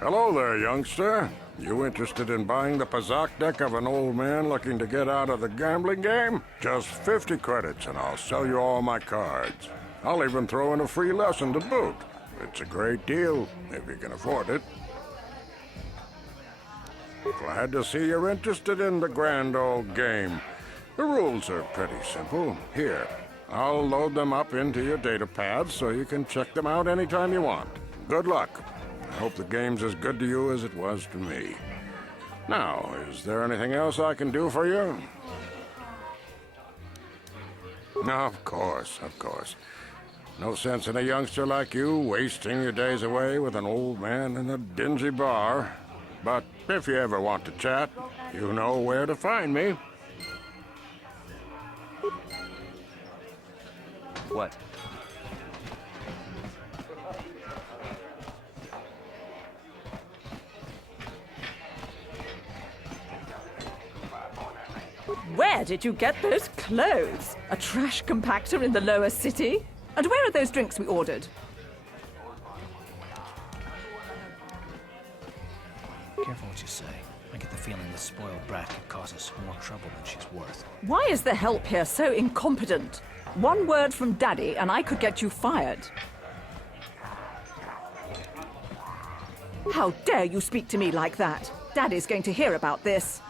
Hello there, youngster. You interested in buying the Pazak deck of an old man looking to get out of the gambling game? Just 50 credits and I'll sell you all my cards. I'll even throw in a free lesson to boot. It's a great deal, if you can afford it. Glad to see you're interested in the grand old game. The rules are pretty simple. Here, I'll load them up into your data pads so you can check them out anytime you want. Good luck. I hope the game's as good to you as it was to me. Now, is there anything else I can do for you? Of course, of course. No sense in a youngster like you wasting your days away with an old man in a dingy bar. But if you ever want to chat, you know where to find me. What? Where did you get those clothes? A trash compactor in the lower city? And where are those drinks we ordered? Careful what you say. I get the feeling this spoiled brat could cause us more trouble than she's worth. Why is the help here so incompetent? One word from Daddy and I could get you fired. How dare you speak to me like that? Daddy's going to hear about this.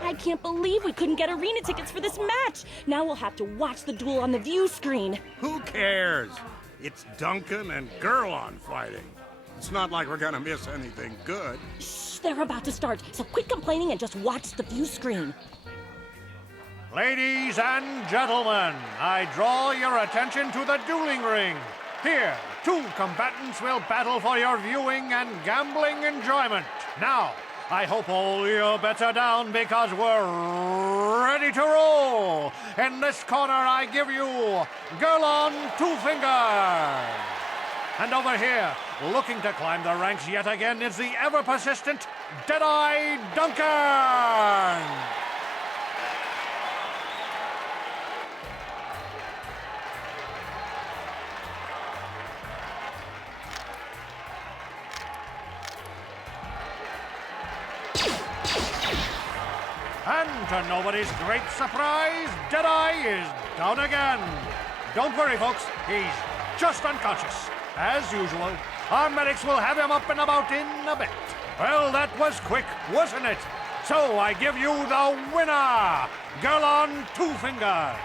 I can't believe we couldn't get arena tickets for this match. Now we'll have to watch the duel on the view screen. Who cares? It's Duncan and Gerlon fighting. It's not like we're gonna miss anything good. Shh, they're about to start, so quit complaining and just watch the view screen. Ladies and gentlemen, I draw your attention to the dueling ring. Here, two combatants will battle for your viewing and gambling enjoyment. Now, I hope all your bets are down because we're ready to roll. In this corner, I give you Gerlon Two Fingers. And over here, looking to climb the ranks yet again, is the ever-persistent Deadeye Duncan. And to nobody's great surprise, Deadeye is down again. Don't worry, folks. He's just unconscious. As usual, our medics will have him up and about in a bit. Well, that was quick, wasn't it? So I give you the winner, Gerlon Two Fingers.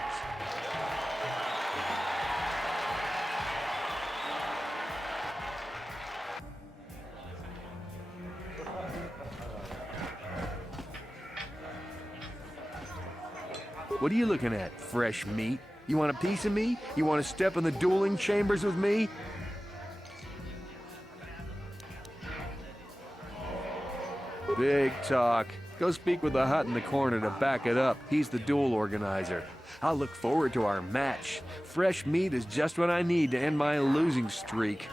What are you looking at, fresh meat? You want a piece of me? You want to step in the dueling chambers with me? Big talk. Go speak with the hut in the corner to back it up. He's the duel organizer. I'll look forward to our match. Fresh meat is just what I need to end my losing streak.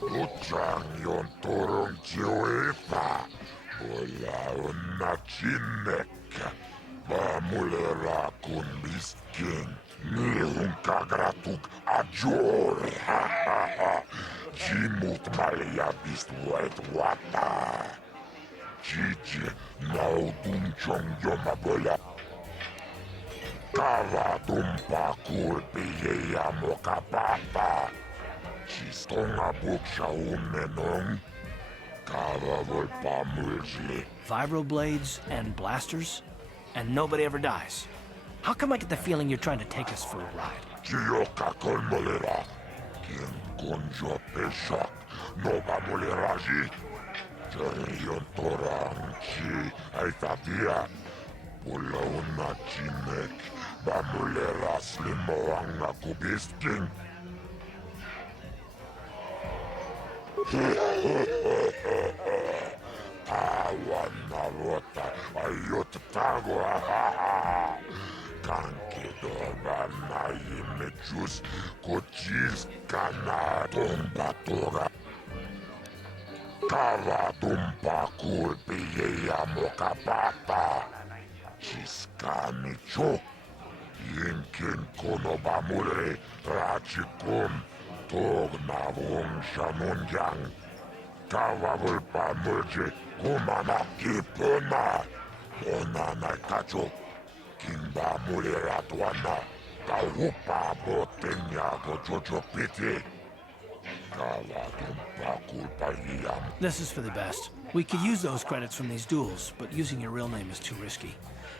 Utjang turun jiuita, olla onna cinnekkä, vaamulera kun biskin, niihun kagratuk ajore, Jimut malja vistuet wata, Gigi nautun chong jomabola, Kava tumpa kulpi ja mokapapa, Chistonga buksha unenong, Kava volpa mulsli. Vibroblades and blasters, and nobody ever dies. How come I get the feeling you're trying to take us for a ride? Kiyoka kolmolera, Kien konjo peshak, Nova moleraji, Jerion torang chi aitatia, Pulla unna chinek, Bamulera slimoanga kubisking. Tawana rota ayot tagwa. Kanki doba na imejus kochis kana tomba tora. Kava Tava tumpa kulpi ja mokapata. Chiskani chok. Yinkin konoba mure rachikum. Togna wong shanunjang. Tava vulpa mulje kumana kipuna. Onana kacho. Kimba mure ratwana. Taupa botenya go jojo piti. This is for the best. We could use those credits from these duels, but using your real name is too risky.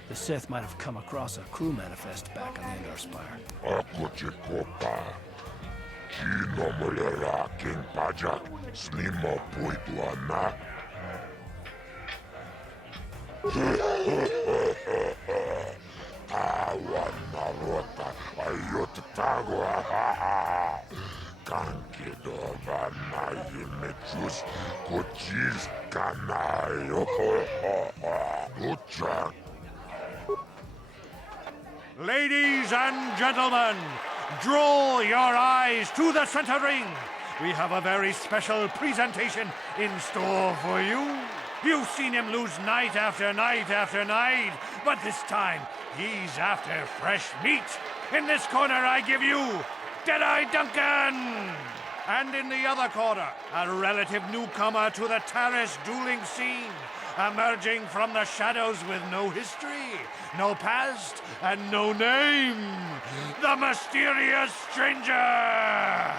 The Sith might have come across a crew manifest back on the Endar Spire. Ako chikopa. Chino mulera king pajak. Snimo puituana. Awan narota. Ayot tago. Kankidovan naimechus kuchis kanayo. Uchak. Ladies and gentlemen, draw your eyes to the center ring. We have a very special presentation in store for you. You've seen him lose night after night after night, but this time he's after fresh meat. In this corner, I give you Deadeye Duncan! And in the other corner, a relative newcomer to the Taris dueling scene, emerging from the shadows with no history, no past, and no name, the mysterious stranger!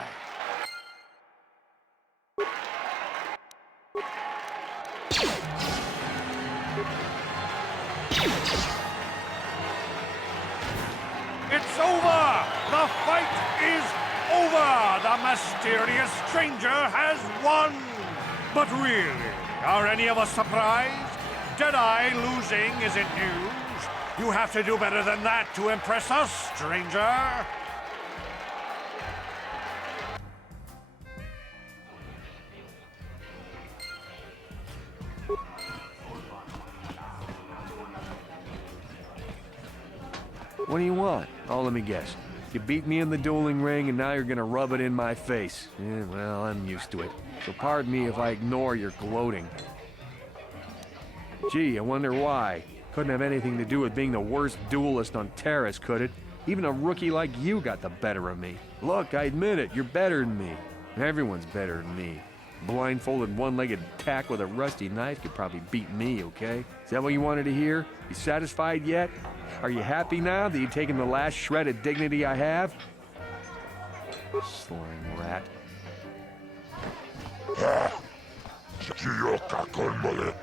It's over! The fight is over! The mysterious stranger has won! But really, are any of us surprised? Deadeye losing isn't news. You have to do better than that to impress us, stranger! What do you want? Oh, let me guess. You beat me in the dueling ring, and now you're gonna rub it in my face. Yeah, well, I'm used to it. So pardon me if I ignore your gloating. Gee, I wonder why. Couldn't have anything to do with being the worst duelist on Taris, could it? Even a rookie like you got the better of me. Look, I admit it, you're better than me. Everyone's better than me. Blindfolded, one-legged tack with a rusty knife could probably beat me, okay? Is that what you wanted to hear? You satisfied yet? Are you happy now that you've taken the last shred of dignity I have? Slurring rat. Chiyoka konmole.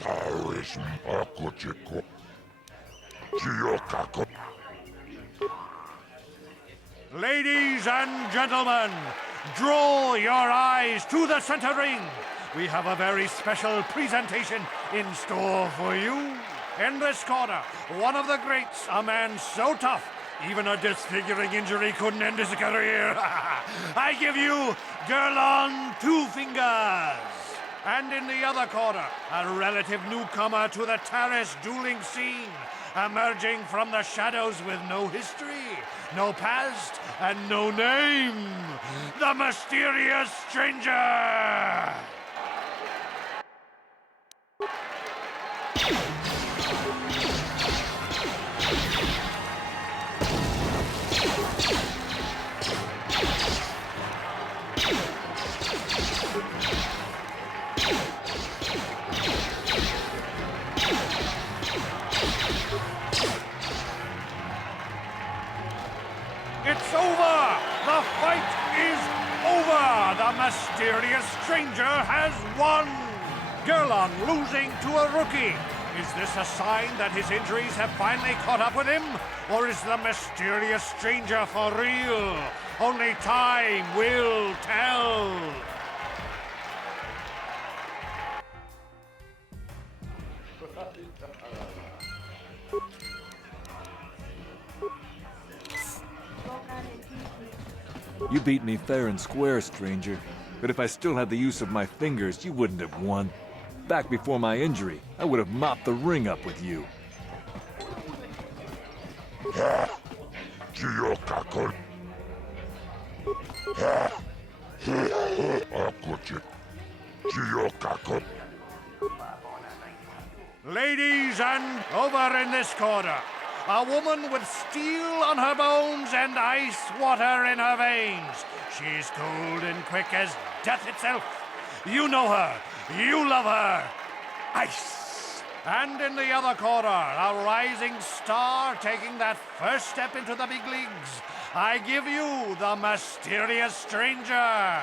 Taoism akuchiko. Chiyoka kon. Ladies and gentlemen, draw your eyes to the center ring. We have a very special presentation in store for you. In this corner, one of the greats, a man so tough, even a disfiguring injury couldn't end his career. I give you Gerlon Two Fingers. And in the other corner, a relative newcomer to the Taris dueling scene, emerging from the shadows with no history, no past, and no name, the mysterious stranger! It's over! The fight is over! The mysterious stranger has won! Gerlon losing to a rookie. Is this a sign that his injuries have finally caught up with him? Or is the mysterious stranger for real? Only time will tell! You beat me fair and square, stranger. But if I still had the use of my fingers, you wouldn't have won. Back before my injury, I would have mopped the ring up with you. Giocacol. Akocek. Giocacol. Ladies, and over in this corner, a woman with steel on her bones and ice water in her veins. She's cold and quick as death itself. You know her. You love her. Ice. And in the other corner, a rising star taking that first step into the big leagues. I give you the mysterious stranger.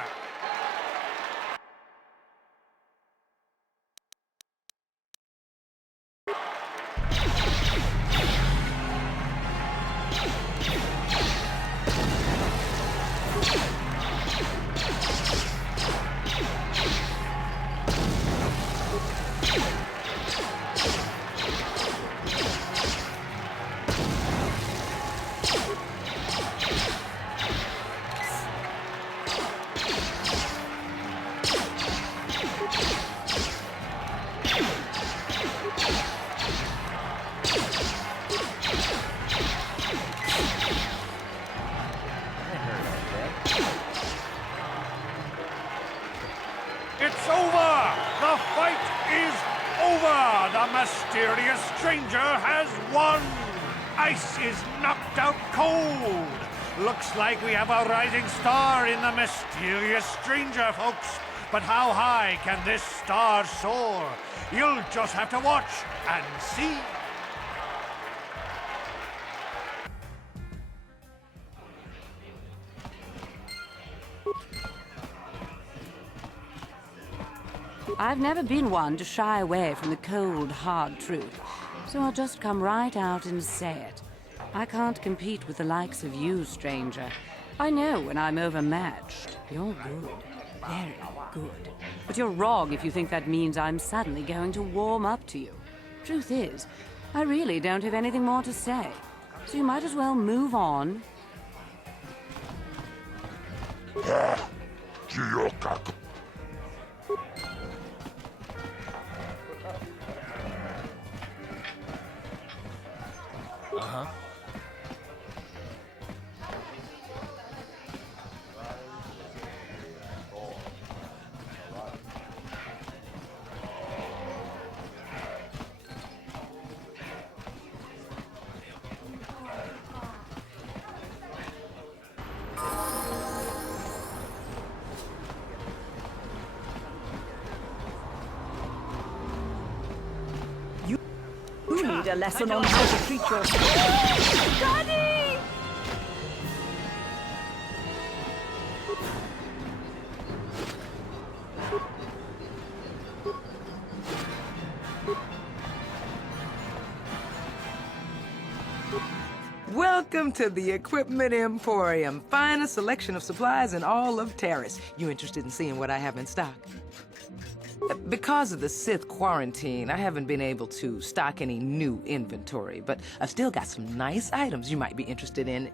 It's over! The fight is over! The mysterious stranger has won! Ice is knocked out cold! Looks like we have a rising star in the mysterious stranger, folks. But how high can this star soar? You'll just have to watch and see. I've never been one to shy away from the cold, hard truth, so I'll just come right out and say it. I can't compete with the likes of you, stranger. I know when I'm overmatched. You're good. Very good. But you're wrong if you think that means I'm suddenly going to warm up to you. Truth is, I really don't have anything more to say. So you might as well move on. Giocacol. You need a lesson on how to treat your... Daddy! Welcome to the Equipment Emporium. Finest selection of supplies in all of Terrace. You interested in seeing what I have in stock? Because of the Sith quarantine, I haven't been able to stock any new inventory, but I've still got some nice items you might be interested in.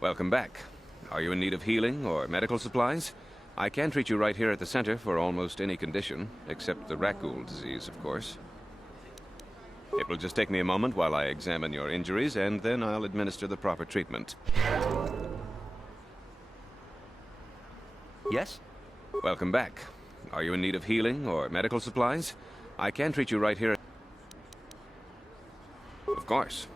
Welcome back. Are you in need of healing or medical supplies? I can treat you right here at the center for almost any condition, except the Rakghoul disease, of course. It will just take me a moment while I examine your injuries, and then I'll administer the proper treatment. Yes? Welcome back. Are you in need of healing or medical supplies? I can treat you right here. Of course.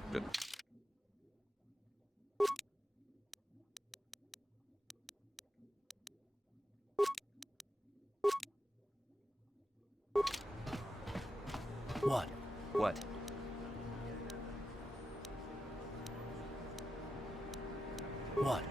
What? What? What?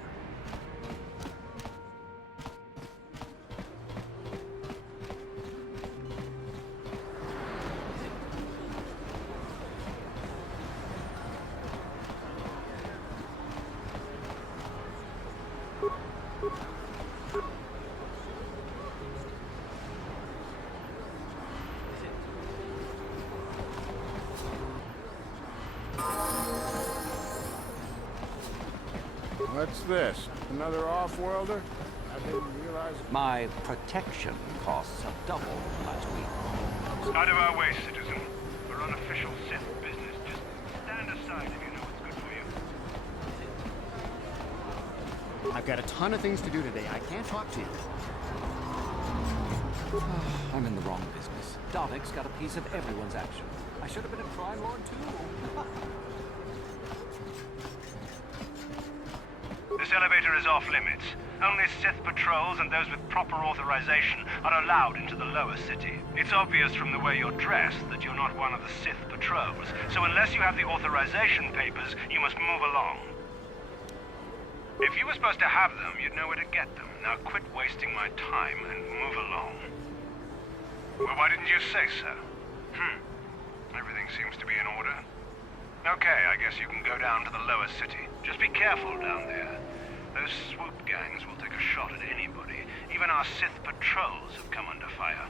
What's this? Another off-worlder? I didn't realize... My protection costs have doubled last week. Out of our way, citizen. We're on official Sith business. Just stand aside if you know what's good for you. I've got a ton of things to do today. I can't talk to you. I'm in the wrong business. Davic's got a piece of everyone's action. I should have been a Crime Lord too. This elevator is off limits. Only Sith patrols and those with proper authorization are allowed into the lower city. It's obvious from the way you're dressed that you're not one of the Sith patrols, so unless you have the authorization papers, you must move along. If you were supposed to have them, you'd know where to get them. Now quit wasting my time and move along. Well, why didn't you say so? Everything seems to be in order. Okay, I guess you can go down to the lower city. Just be careful down there. Those swoop gangs will take a shot at anybody. Even our Sith patrols have come under fire.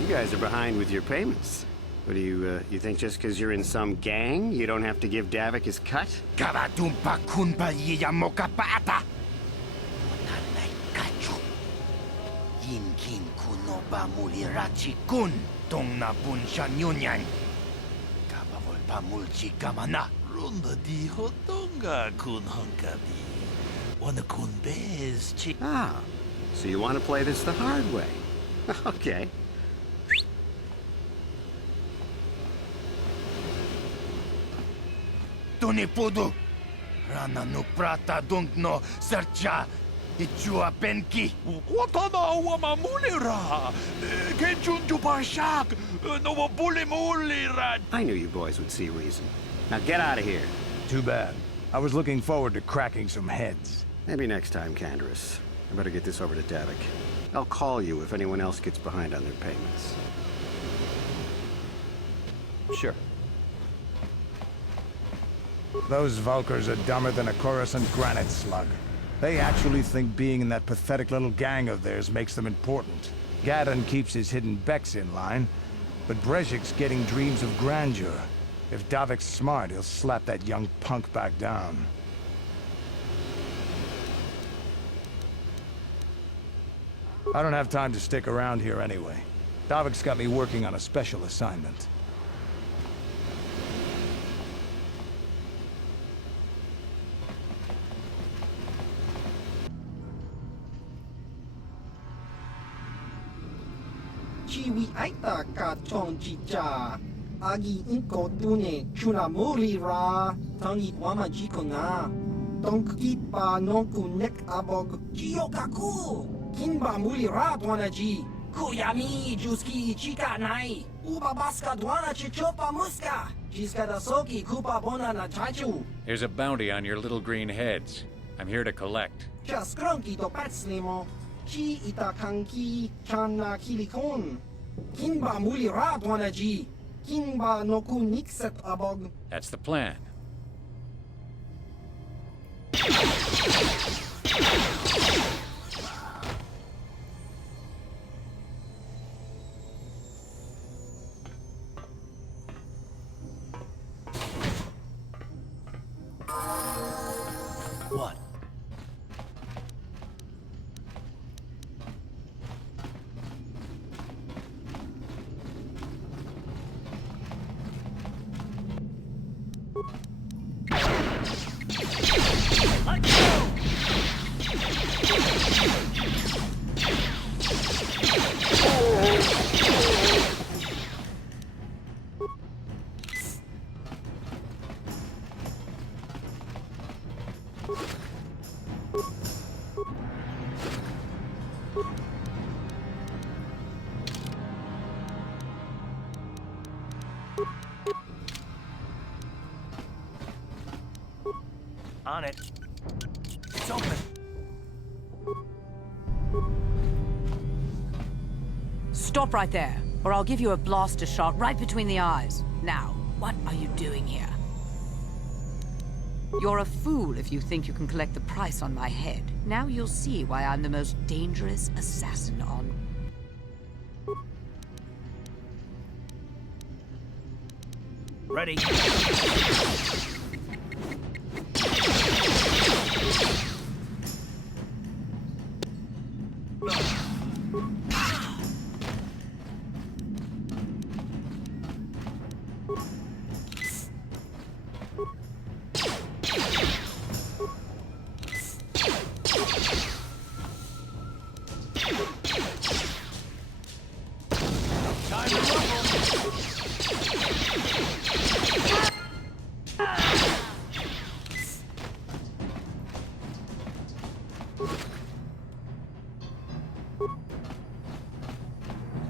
You guys are behind with your payments. What do you think just because you're in some gang, you don't have to give Davik his cut? Kavatumpa kunpa yiyamokapata! Yinkin kuno ba mulirachi kun tong na bunsha nyunyan. Kabavol pa mulchi kamana. Runda di hotonga kun honkabi. Wana kun bez chi. Ah, so you want to play this the hard way. Okay. Tuni pudu. Rana no prata dunk no sercha. Ichua penki. Watana wama mulira. Kenchunju parshak. No wabuli mulira. I knew you boys would see reason. Now get out of here. Too bad. I was looking forward to cracking some heads. Maybe next time, Canderous. I better get this over to Davik. I'll call you if anyone else gets behind on their payments. Sure. Those Vulkars are dumber than a Coruscant granite slug. They actually think being in that pathetic little gang of theirs makes them important. Gadon keeps his hidden Becks in line, but Brezhik's getting dreams of grandeur. If Davik's smart, he'll slap that young punk back down. I don't have time to stick around here anyway. Davik's got me working on a special assignment. ka chonchicha. Agi inko tune chuna muri ra. Tangi wama jiko na. Tonki pa nonku nek abog. Jiyokaku. Kinba muri ra dwanaji. Kuyami juski chika nai. Uba baska dwana chichopa muska. Jiska da soki kupa bona na chachu. There's a bounty on your little green heads. I'm here to collect. Chaskronki to patslimo. Chi itakanki chana kilikon. Kinba muli ra dwanaji. Kinba noku nikset abog. That's the plan. What? On it. It's open. Stop right there, or I'll give you a blaster shot right between the eyes. Now, what are you doing here? You're a fool if you think you can collect the price on my head. Now you'll see why I'm the most dangerous assassin on... Ready.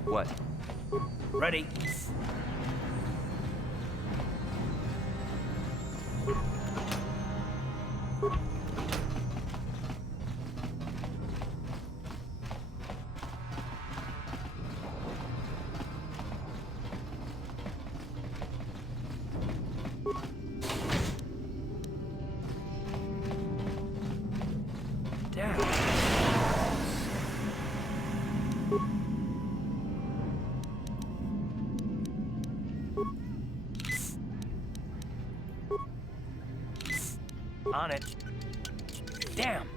What? Ready. On it. Damn.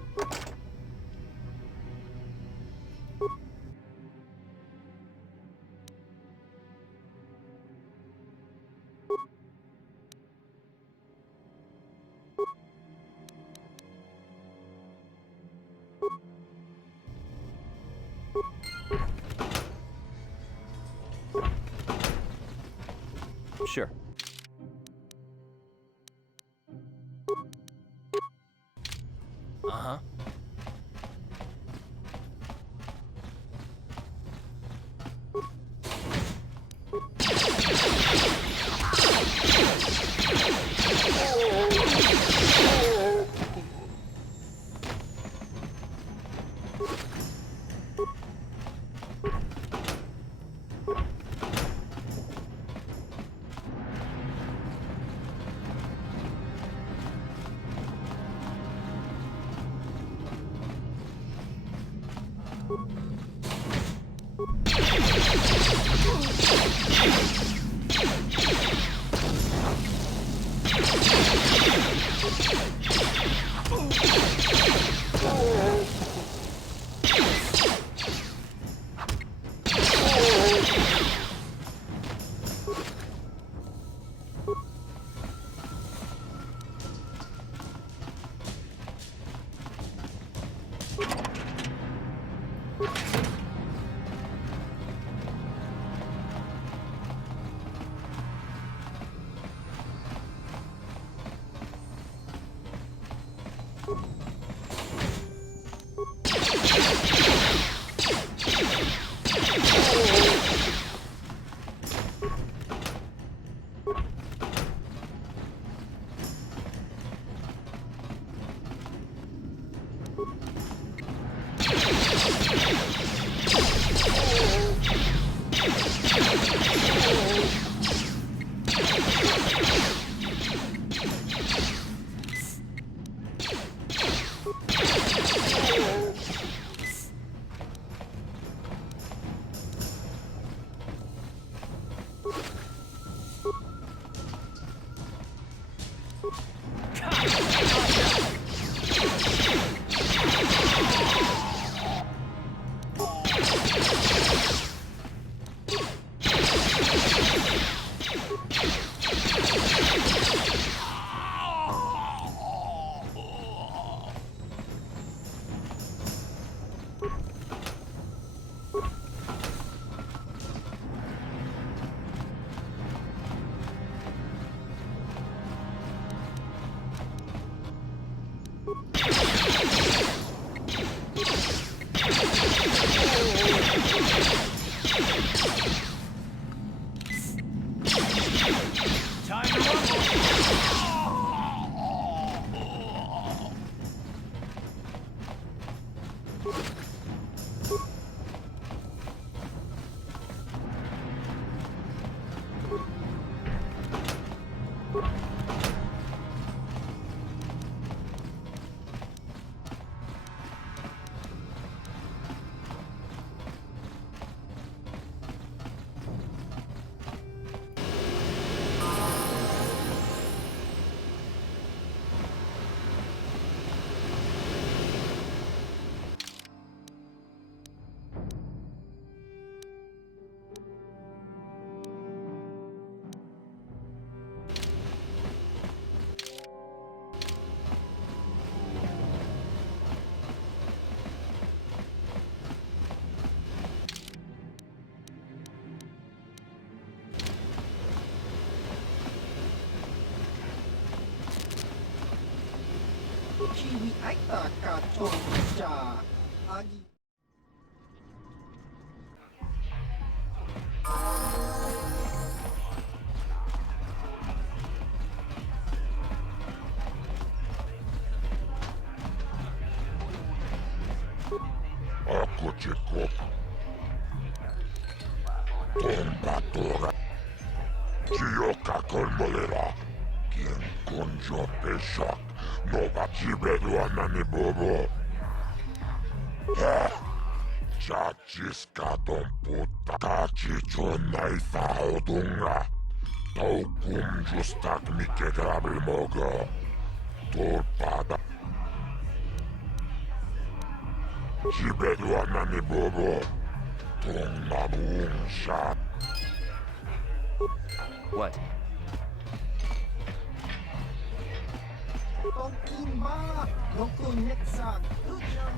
Sure. Uh-huh. Chiwi aita ka cha agi. Ako Jacob. Tomba tora. Chioka kolmolera. Quien conjo peshak. No bachibedu anani bobo. Chachis kadon puta. Kachicho naifa odunga. Taukum justak mikegrabil mogo. Torpada. Chibedu anani bobo. Tong nabung shat. What? Tokimba, Roku Netsa, Lujan,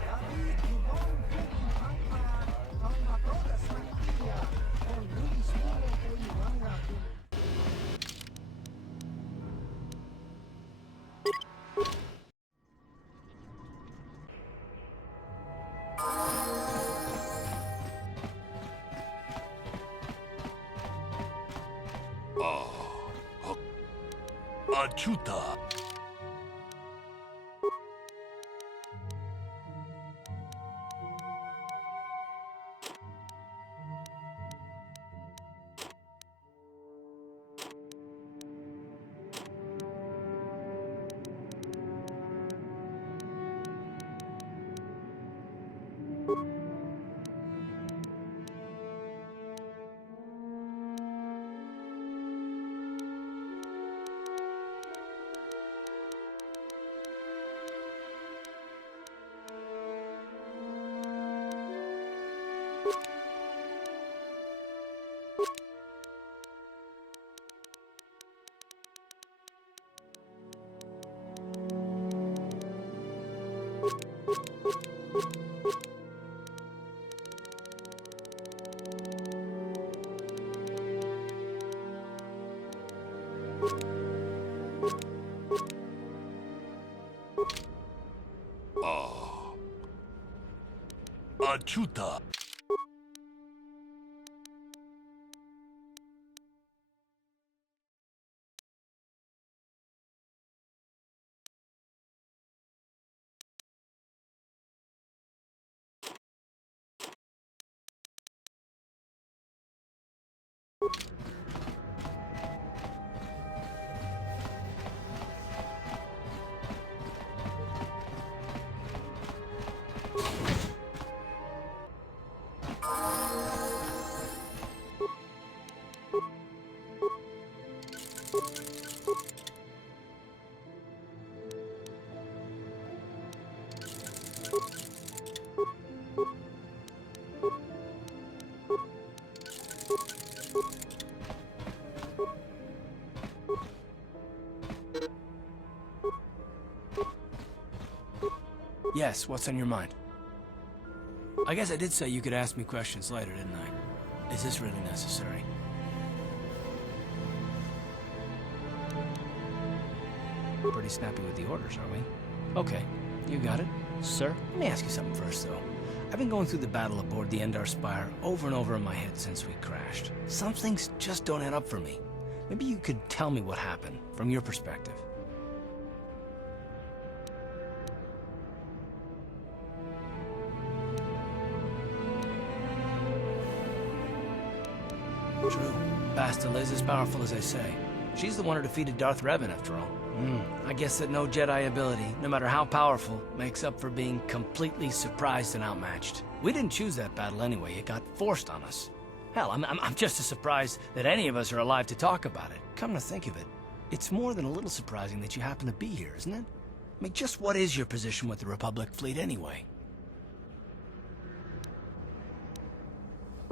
Gabi, Kubon, Kuki, Pampa, Tamba Toga Smakia, on Luis Mimo, Oiwanga. Achuta. Achuta. Yes, what's on your mind? I guess I did say you could ask me questions later, didn't I? Is this really necessary? Pretty snappy with the orders, are we? Okay, you got it. Sir, let me ask you something first, though. I've been going through the battle aboard the Endar Spire over and over in my head since we crashed. Some things just don't add up for me. Maybe you could tell me what happened, from your perspective. True. Bastille is as powerful as they say. She's the one who defeated Darth Revan, after all. I guess that no Jedi ability, no matter how powerful, makes up for being completely surprised and outmatched. We didn't choose that battle anyway. It got forced on us. Hell, I'm just as surprised that any of us are alive to talk about it. Come to think of it, it's more than a little surprising that you happen to be here, isn't it? I mean, just what is your position with the Republic fleet anyway?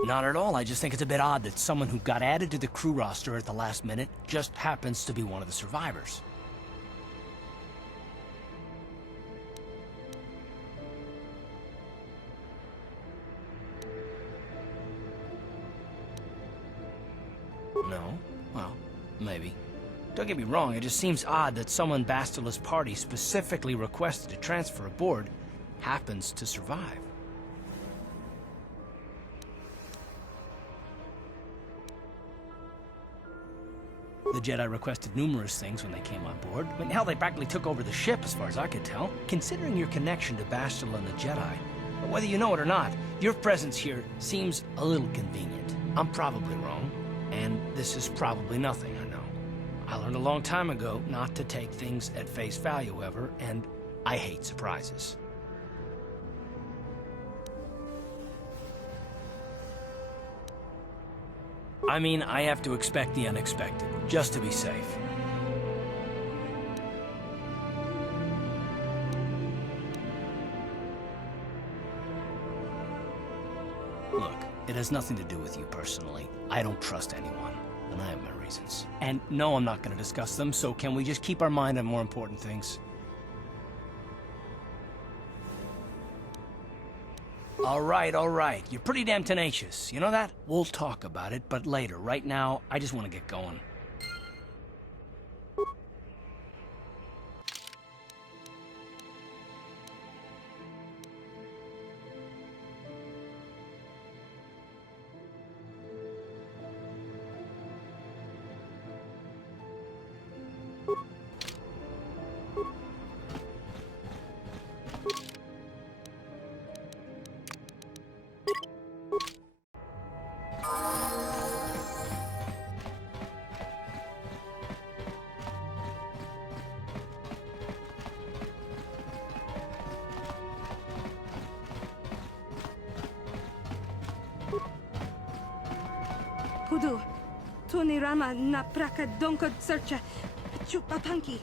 Not at all. I just think it's a bit odd that someone who got added to the crew roster at the last minute just happens to be one of the survivors. No? Well, maybe. Don't get me wrong, it just seems odd that someone Bastila's party specifically requested to transfer aboard happens to survive. The Jedi requested numerous things when they came on board. I mean, hell, they practically took over the ship, as far as I could tell. Considering your connection to Bastila and the Jedi, but whether you know it or not, your presence here seems a little convenient. I'm probably wrong, and this is probably nothing, I know. I learned a long time ago not to take things at face value ever, and I hate surprises. I mean, I have to expect the unexpected, just to be safe. Look, it has nothing to do with you personally. I don't trust anyone, and I have my reasons. And no, I'm not going to discuss them, so can we just keep our mind on more important things? All right. You're pretty damn tenacious. You know that? We'll talk about it, but later. Right now, I just want to get going. Pudu, Tuni Rama na praka donko searcha, chupapanki.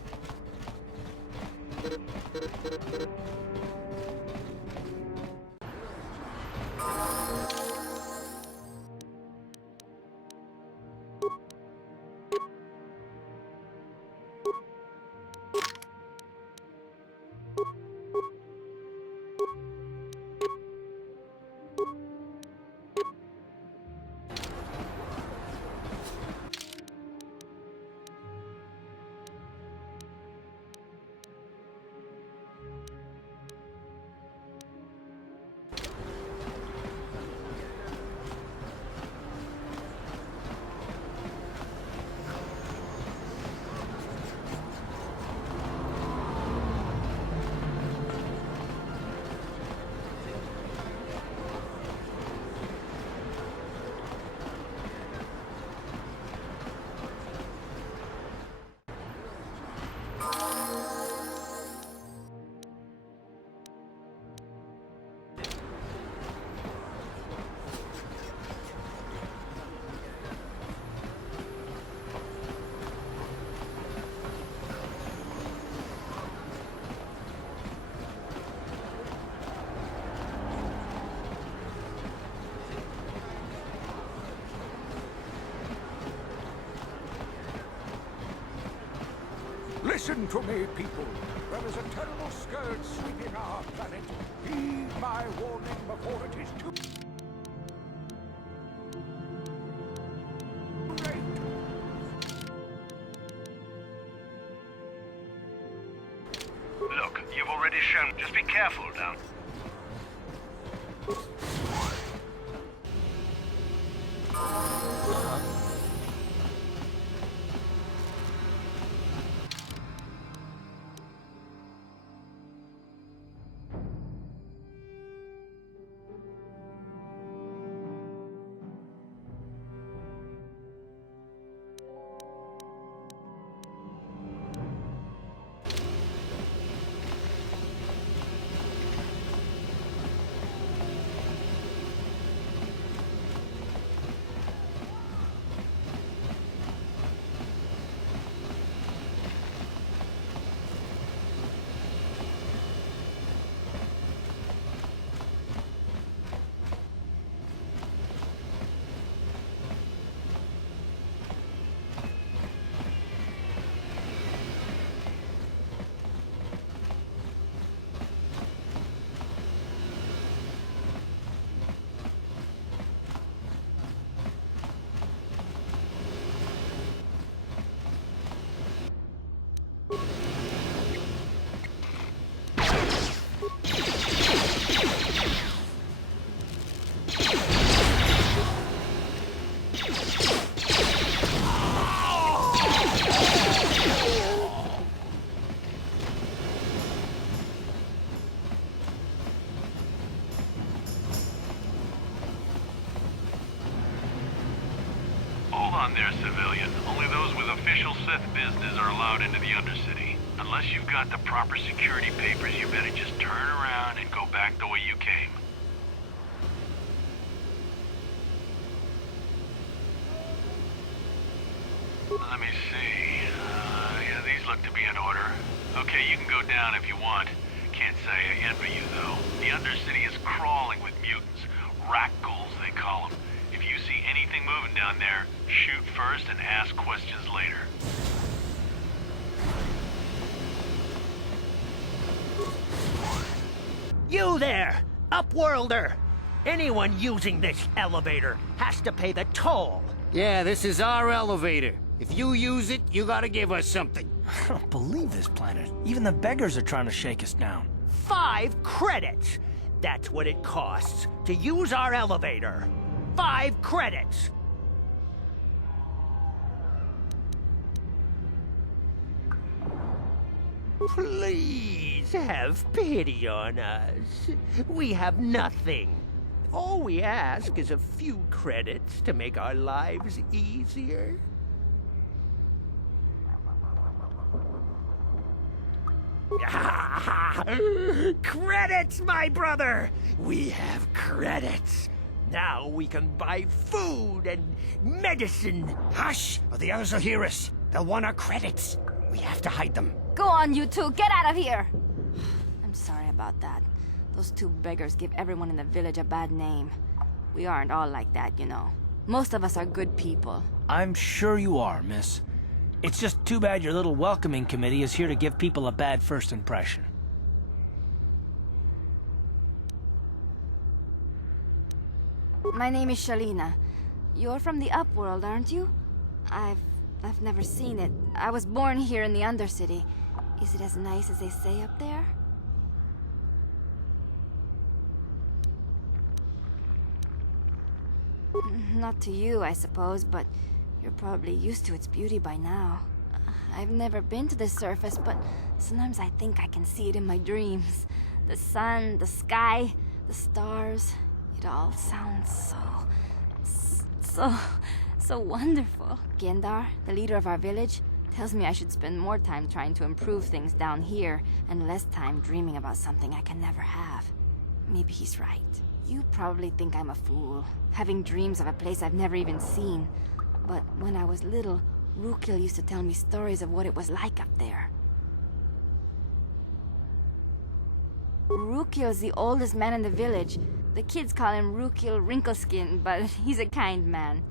Listen to me, people. There is a terrible scourge sweeping our planet. Heed my warning before it is too late. Look, you've already shown. Just be careful down. on there, civilian. Only those with official Sith business are allowed into the Undercity. Unless you've got the proper security papers, you better just turn around and go back the way you came. Let me see. Yeah, these look to be in order. Okay, you can go down if you want. Can't say I envy you, though. The Undercity is crawling with mutants. Rakghouls, they call them. If you see anything moving down there, shoot first and ask questions later. You there, Upworlder! Anyone using this elevator has to pay the toll. Yeah, this is our elevator. If you use it, you gotta give us something. I don't believe this planet. Even the beggars are trying to shake us down. 5 credits! That's what it costs to use our elevator. 5 credits! Please have pity on us. We have nothing. All we ask is a few credits to make our lives easier. Credits, my brother! We have credits. Now we can buy food and medicine. Hush, or the others will hear us. They'll want our credits. We have to hide them. Go on, you two. Get out of here. I'm sorry about that. Those 2 beggars give everyone in the village a bad name. We aren't all like that, you know. Most of us are good people. I'm sure you are, miss. It's just too bad your little welcoming committee is here to give people a bad first impression. My name is Shalina. You're from the Upworld, aren't you? I've never seen it. I was born here in the Undercity. Is it as nice as they say up there? Not to you, I suppose, but you're probably used to its beauty by now. I've never been to the surface, but sometimes I think I can see it in my dreams. The sun, the sky, the stars. It all sounds so wonderful. Gendar, the leader of our village, tells me I should spend more time trying to improve things down here and less time dreaming about something I can never have. Maybe he's right. You probably think I'm a fool, having dreams of a place I've never even seen. But when I was little, Rukiel used to tell me stories of what it was like up there. Rukiel's the oldest man in the village. The kids call him Rukiel Wrinkleskin, but he's a kind man.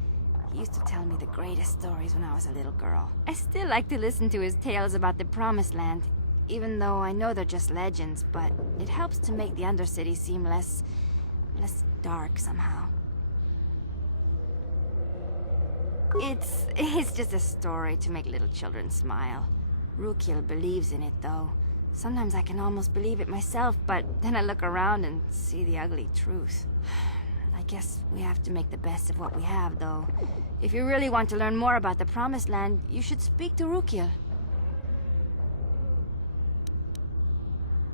He used to tell me the greatest stories when I was a little girl. I still like to listen to his tales about the Promised Land, even though I know they're just legends, but it helps to make the Undercity seem less dark somehow. It's just a story to make little children smile. Rukiel believes in it, though. Sometimes I can almost believe it myself, but then I look around and see the ugly truth. I guess we have to make the best of what we have, though. If you really want to learn more about the Promised Land, you should speak to Rukiel.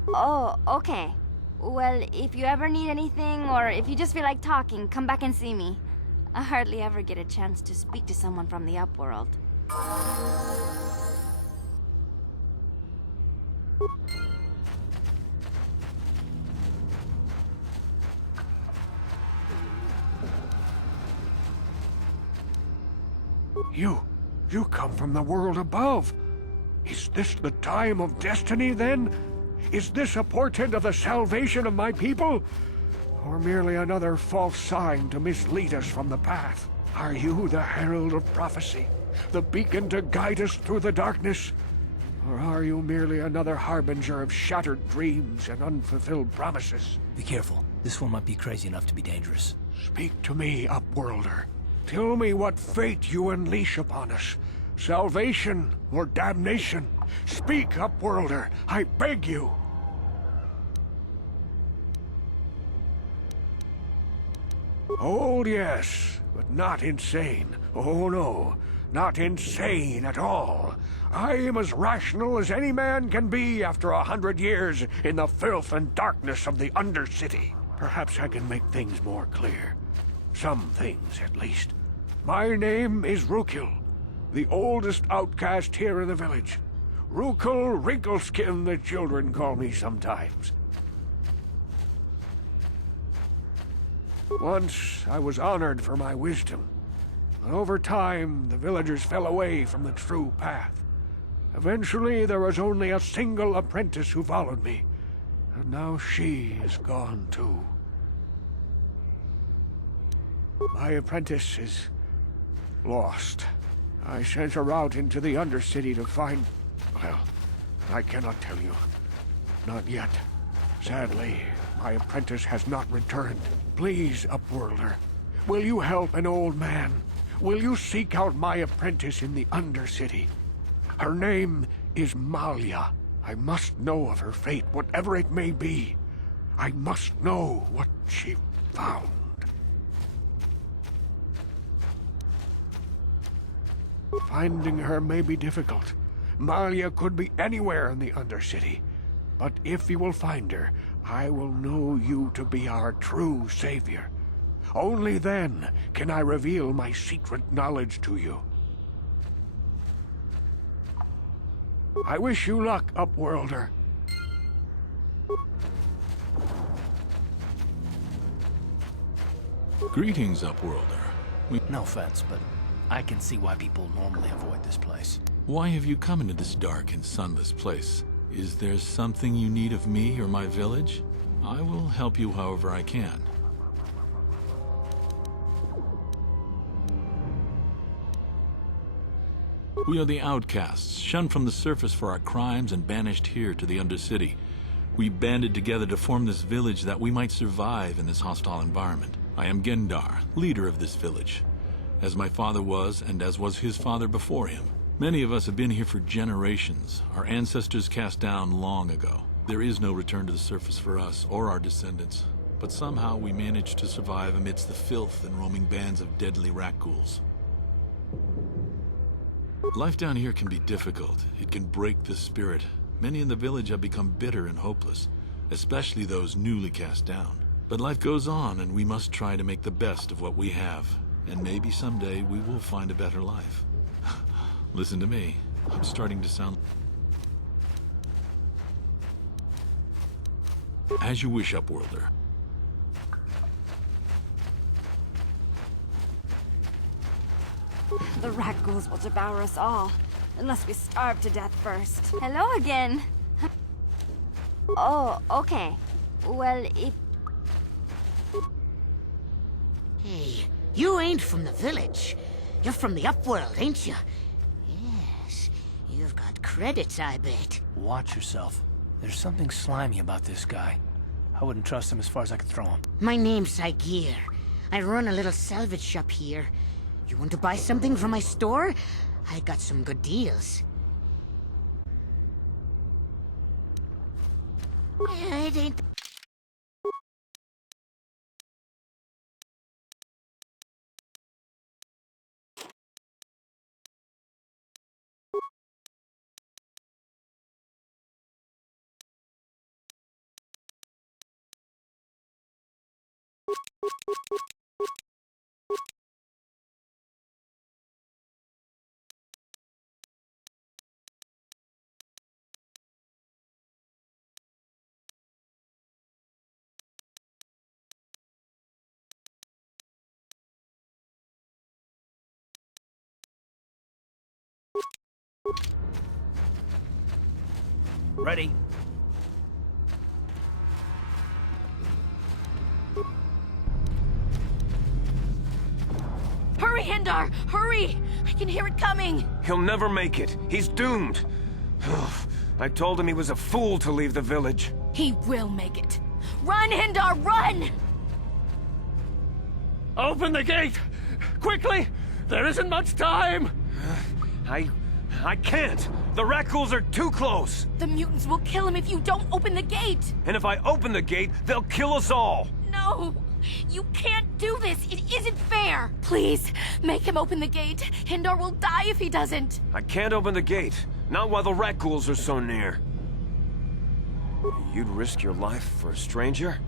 Oh, okay. Well, if you ever need anything, or if you just feel like talking, come back and see me. I hardly ever get a chance to speak to someone from the Upworld. You come from the world above. Is this the time of destiny, then? Is this a portent of the salvation of my people? Or merely another false sign to mislead us from the path? Are you the herald of prophecy? The beacon to guide us through the darkness? Or are you merely another harbinger of shattered dreams and unfulfilled promises? Be careful. This one might be crazy enough to be dangerous. Speak to me, Upworlder. Tell me what fate you unleash upon us. Salvation or damnation? Speak, Upworlder, I beg you. Old, yes, but not insane. Oh no, not insane at all. I am as rational as any man can be after 100 years in the filth and darkness of the Undercity. Perhaps I can make things more clear. Some things, at least. My name is Rukil, the oldest outcast here in the village. Rukil Wrinkleskin, the children call me sometimes. Once I was honored for my wisdom, but over time the villagers fell away from the true path. Eventually there was only a single apprentice who followed me, and now she is gone too. My apprentice is lost. I sent her out into the Undercity to find... well, I cannot tell you. Not yet. Sadly, my apprentice has not returned. Please, Upworlder, will you help an old man? Will you seek out my apprentice in the Undercity? Her name is Malia. I must know of her fate, whatever it may be. I must know what she found. Finding her may be difficult. Malia could be anywhere in the Undercity. But if you will find her, I will know you to be our true savior. Only then can I reveal my secret knowledge to you. I wish you luck, Upworlder. Greetings, Upworlder. No offense, but I can see why people normally avoid this place. Why have you come into this dark and sunless place? Is there something you need of me or my village? I will help you however I can. We are the outcasts, shunned from the surface for our crimes and banished here to the Undercity. We banded together to form this village that we might survive in this hostile environment. I am Gendar, leader of this village, as my father was and as was his father before him. Many of us have been here for generations, our ancestors cast down long ago. There is no return to the surface for us or our descendants, but somehow we managed to survive amidst the filth and roaming bands of deadly rat-ghouls. Life down here can be difficult. It can break the spirit. Many in the village have become bitter and hopeless, especially those newly cast down. But life goes on, and we must try to make the best of what we have. And maybe someday we will find a better life. Listen to me. I'm starting to sound... As you wish, Upworlder. The rat ghouls will devour us all, unless we starve to death first. Hello again. Oh, okay. Well, if... Hey, you ain't from the village. You're from the Upworld, ain't you? Yes, you've got credits, I bet. Watch yourself. There's something slimy about this guy. I wouldn't trust him as far as I could throw him. My name's Zygir. I run a little salvage shop here. You want to buy something from my store? I got some good deals. It ain't... Ready? Hurry, Hendar! Hurry! I can hear it coming! He'll never make it. He's doomed. I told him he was a fool to leave the village. He will make it. Run, Hendar, run! Open the gate! Quickly! There isn't much time! I can't! The rat-ghouls are too close! The mutants will kill him if you don't open the gate! And if I open the gate, they'll kill us all! No! You can't do this! It isn't fair! Please, make him open the gate. Hendar will die if he doesn't! I can't open the gate. Not while the rat-ghouls are so near. You'd risk your life for a stranger?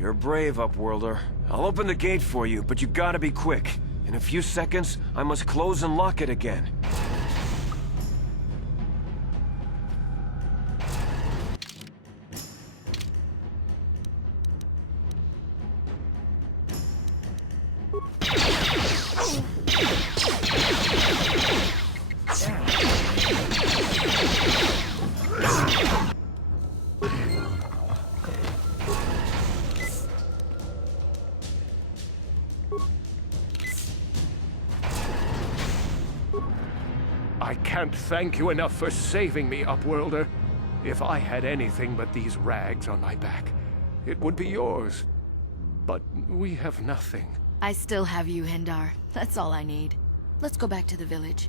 You're brave, Upworlder. I'll open the gate for you, but you gotta be quick. In a few seconds, I must close and lock it again. I can't thank you enough for saving me, Upworlder. If I had anything but these rags on my back, it would be yours. But we have nothing. I still have you, Hendar. That's all I need. Let's go back to the village.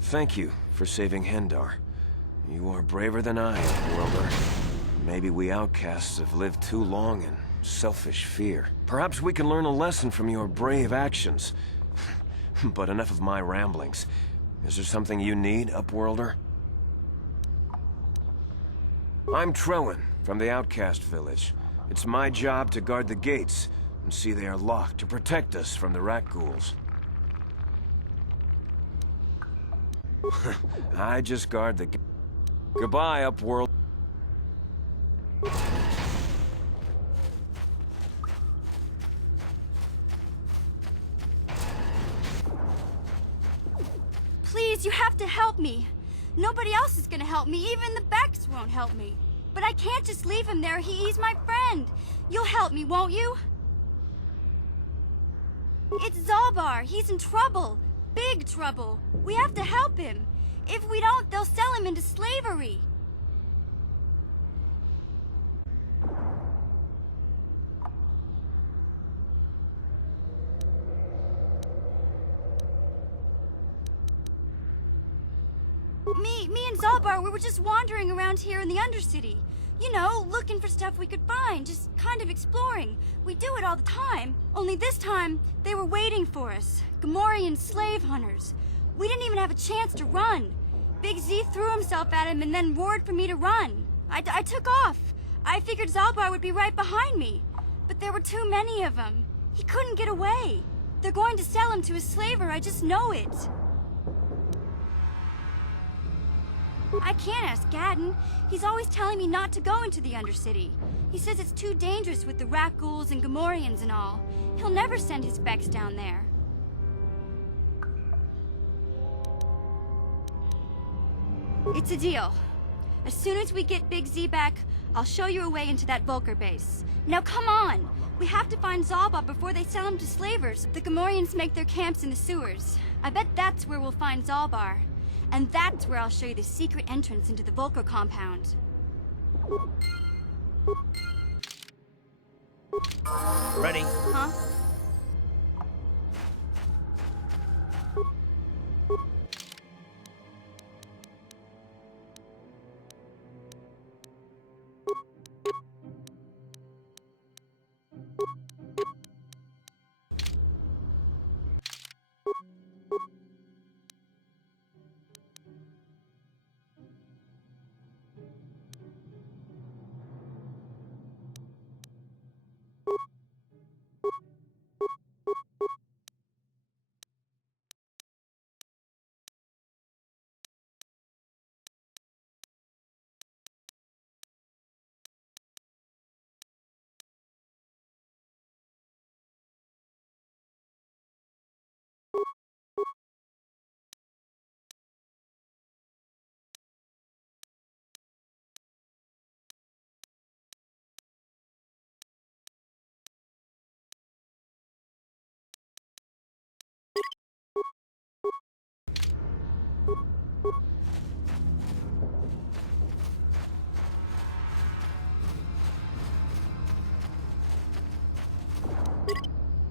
Thank you for saving Hendar. You are braver than I, Upworlder. Maybe we outcasts have lived too long in selfish fear. Perhaps we can learn a lesson from your brave actions. But enough of my ramblings. Is there something you need, Upworlder? I'm Trowan, from the Outcast Village. It's my job to guard the gates and see they are locked to protect us from the rat ghouls. I just guard the gate. Goodbye, Upworld. Please, you have to help me. Nobody else is gonna help me. Even the Becks won't help me. But I can't just leave him there. He's my friend. You'll help me, won't you? It's Zalbar. He's in trouble. Big trouble. We have to help him. If we don't, they'll sell him into slavery. Me and Zalbar, we were just wandering around here in the Undercity. You know, looking for stuff we could find, just kind of exploring. We do it all the time. Only this time, they were waiting for us. Gamorrean slave hunters. We didn't even have a chance to run. Big Z threw himself at him and then roared for me to run. I took off. I figured Zalbar would be right behind me. But there were too many of them. He couldn't get away. They're going to sell him to a slaver, I just know it. I can't ask Gaddon. He's always telling me not to go into the Undercity. He says it's too dangerous with the rat ghouls and Gamorreans and all. He'll never send his Becks down there. It's a deal. As soon as we get Big Z back, I'll show you a way into that Vulkar base. Now come on! We have to find Zalbar before they sell him to slavers. The Gamorreans make their camps in the sewers. I bet that's where we'll find Zalbar. And that's where I'll show you the secret entrance into the Vulkar compound. Ready? Huh?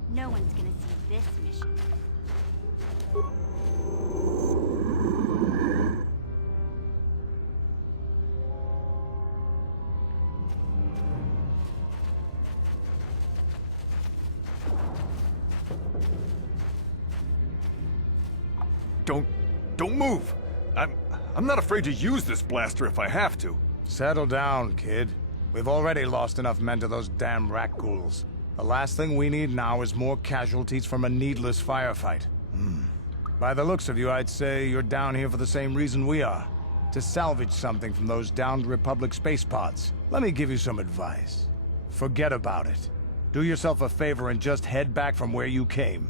No one's gonna see this mission. Don't move! I'm not afraid to use this blaster if I have to. Settle down, kid. We've already lost enough men to those damn rat ghouls. The last thing we need now is more casualties from a needless firefight. By the looks of you, I'd say you're down here for the same reason we are. To salvage something from those downed Republic space pods. Let me give you some advice. Forget about it. Do yourself a favor and just head back from where you came.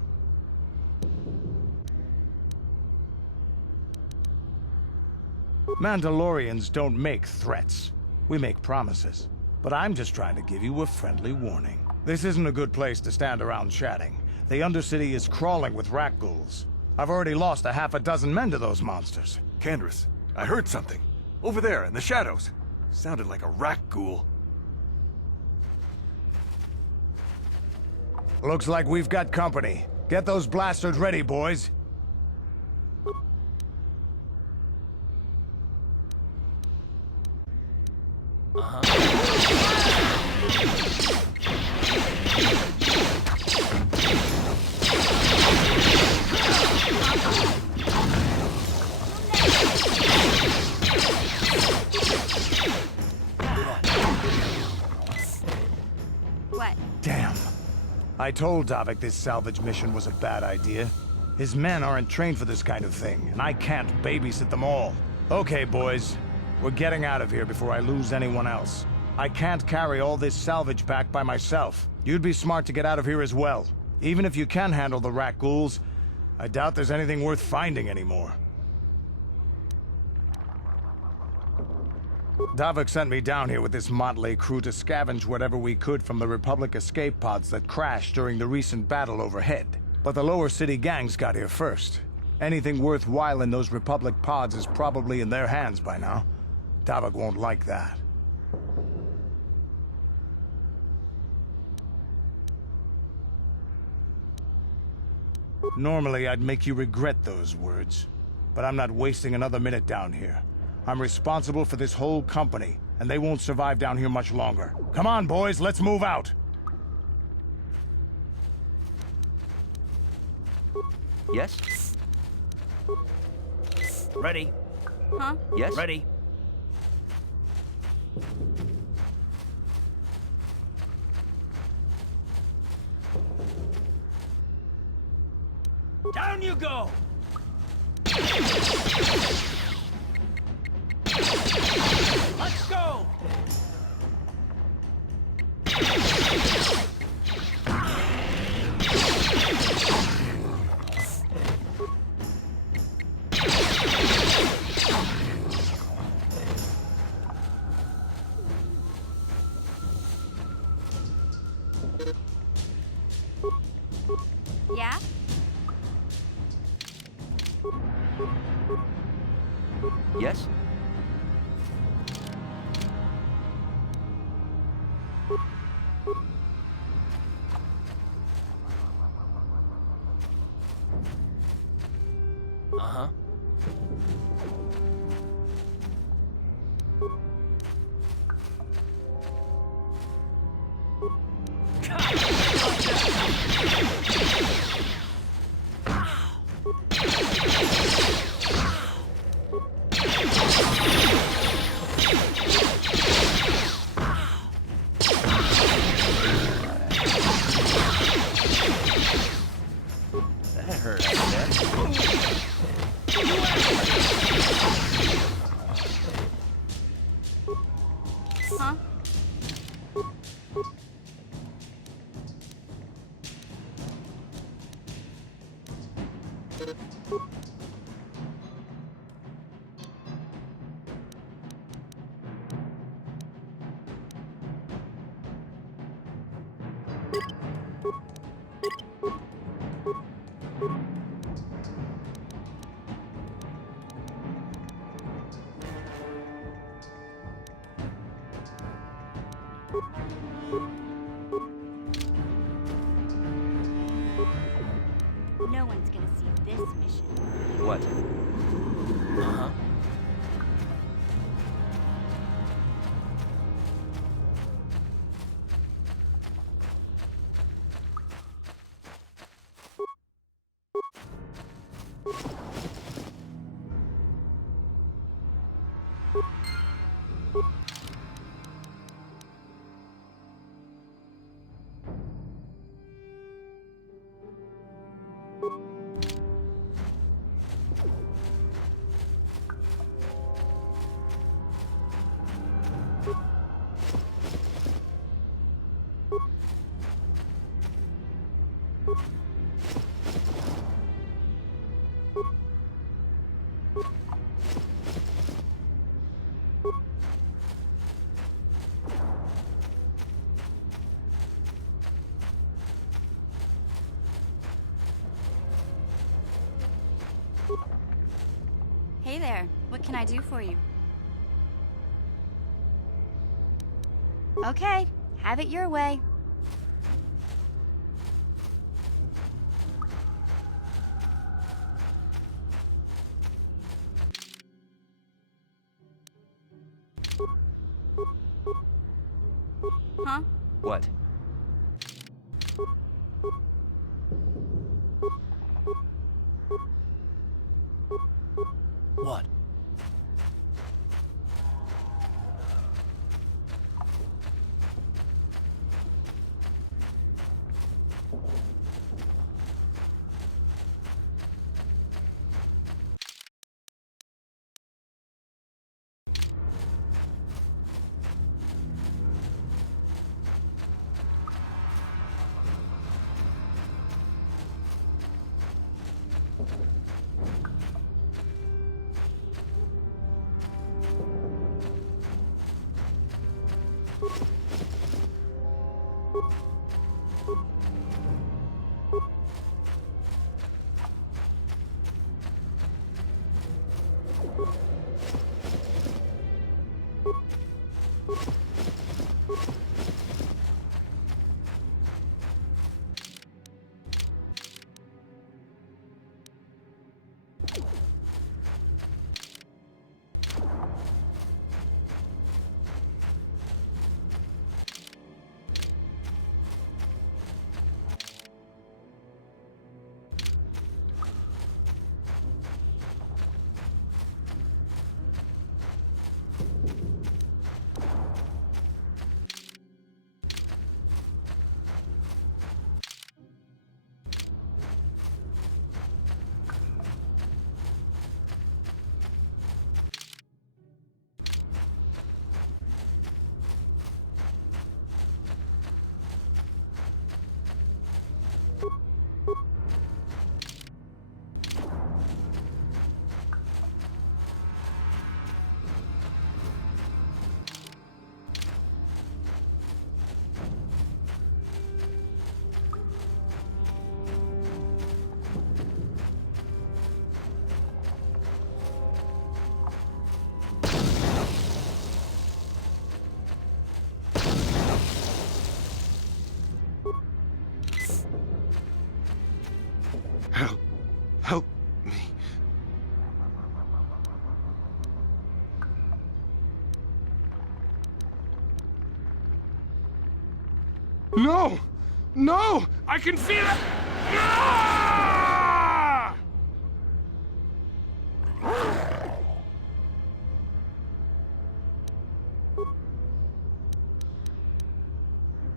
Mandalorians don't make threats. We make promises. But I'm just trying to give you a friendly warning. This isn't a good place to stand around chatting. The Undercity is crawling with rat ghouls. I've already lost a half a dozen men to those monsters. Candrace, I heard something. Over there, in the shadows. Sounded like a rat ghoul. Looks like we've got company. Get those blasters ready, boys. What? Damn. I told Davik this salvage mission was a bad idea. His men aren't trained for this kind of thing, and I can't babysit them all. Okay, boys. We're getting out of here before I lose anyone else. I can't carry all this salvage back by myself. You'd be smart to get out of here as well. Even if you can handle the rat ghouls, I doubt there's anything worth finding anymore. Davik sent me down here with this motley crew to scavenge whatever we could from the Republic escape pods that crashed during the recent battle overhead. But the lower city gangs got here first. Anything worthwhile in those Republic pods is probably in their hands by now. Davik won't like that. Normally, I'd make you regret those words. But I'm not wasting another minute down here. I'm responsible for this whole company, and they won't survive down here much longer. Come on, boys, let's move out! Yes? Ready. Huh? Yes? Ready. Down you go! Let's go! Yeah? Yes? Uh-huh. That hurt, I bet. Huh? No one's gonna see this mission. What? Uh-huh. Hey there, what can I do for you? Okay, have it your way. Huh? What? What? Help me. No! No! I can feel it! Ah!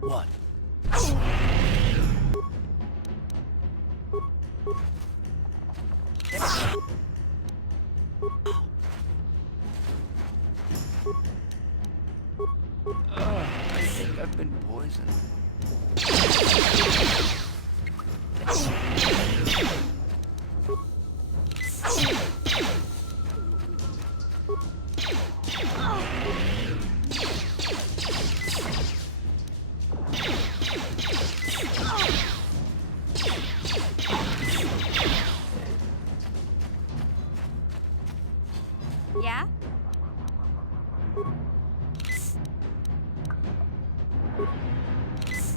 What? I think I've been poisoned. Yeah?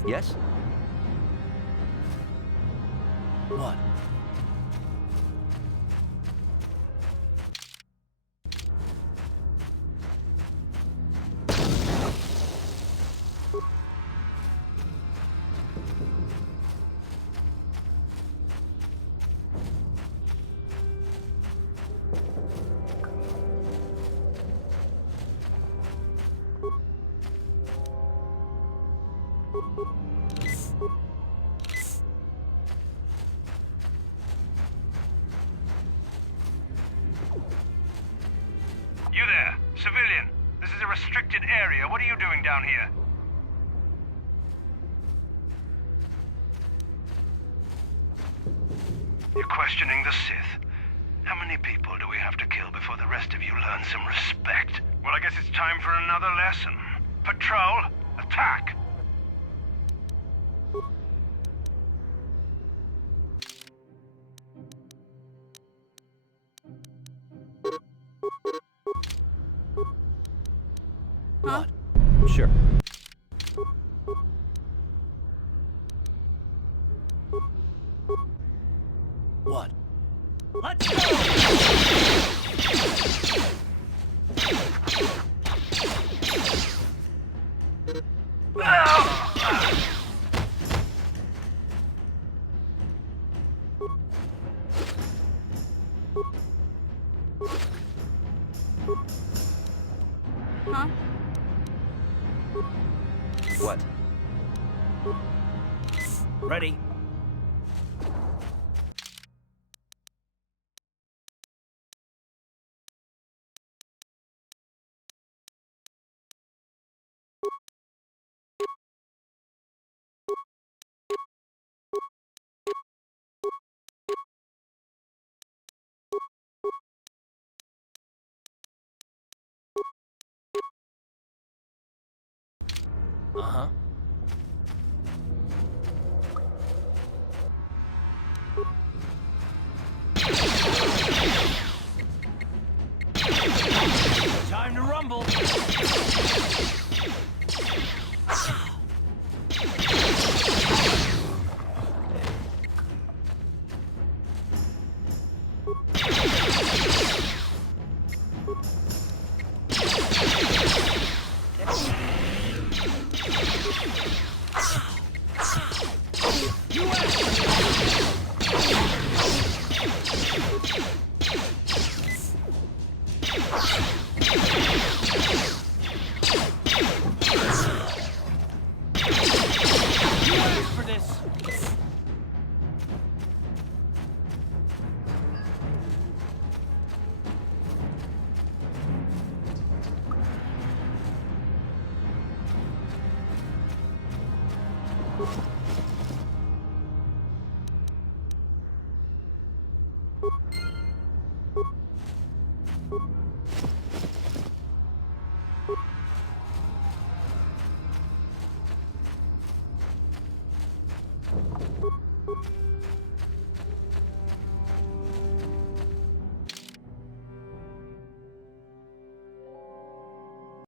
Yes? What? area. What are you doing down here? You're questioning the Sith. How many people do we have to kill before the rest of you learn some respect? Well, I guess it's time for another lesson. Patrol, attack! What? Sure. What? Let's go! Huh? What? Ready. Uh-huh. Time to rumble. You